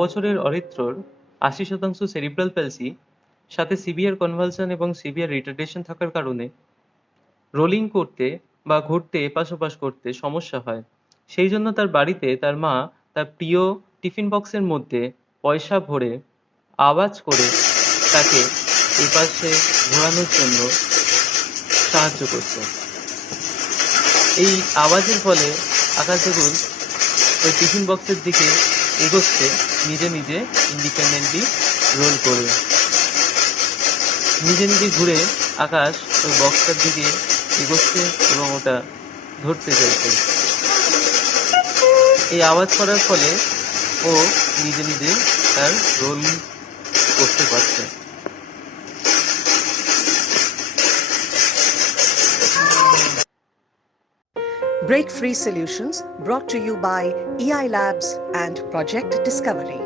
বছরের অরিত্রর ৮০% cerebral palsy, সাথে severe convulsion এবং সিভিয়ার রিটার্ডেশন থাকার কারণে রোলিং করতে বা ঘুরতে এপাশ ওপাশ করতে সমস্যা হয়। সেই জন্য তার বাড়িতে তার মা তার প্রিয় টিফিন বক্সের মধ্যে পয়সা ভরে আওয়াজ করে তাকে এপাশে ঘোরানোর জন্য সাহায্য করত। এই আওয়াজের ফলে আকাশ দেখুন ওই টিফিন বক্সের দিকে এগোচ্ছে নিজে নিজে ইন্ডিপেন্ডেন্টলি রোল করে। নিজে নিজে ঘুরে আকাশ ওই বক্সটার দিকে এগোচ্ছে এবং ওটা ধরতে চাইছে। এই আওয়াজ করার ফলে ও নিজে নিজে তার রোল করতে পারছে। Break Free Solutions, brought to you by eiLabs and Project Discovery.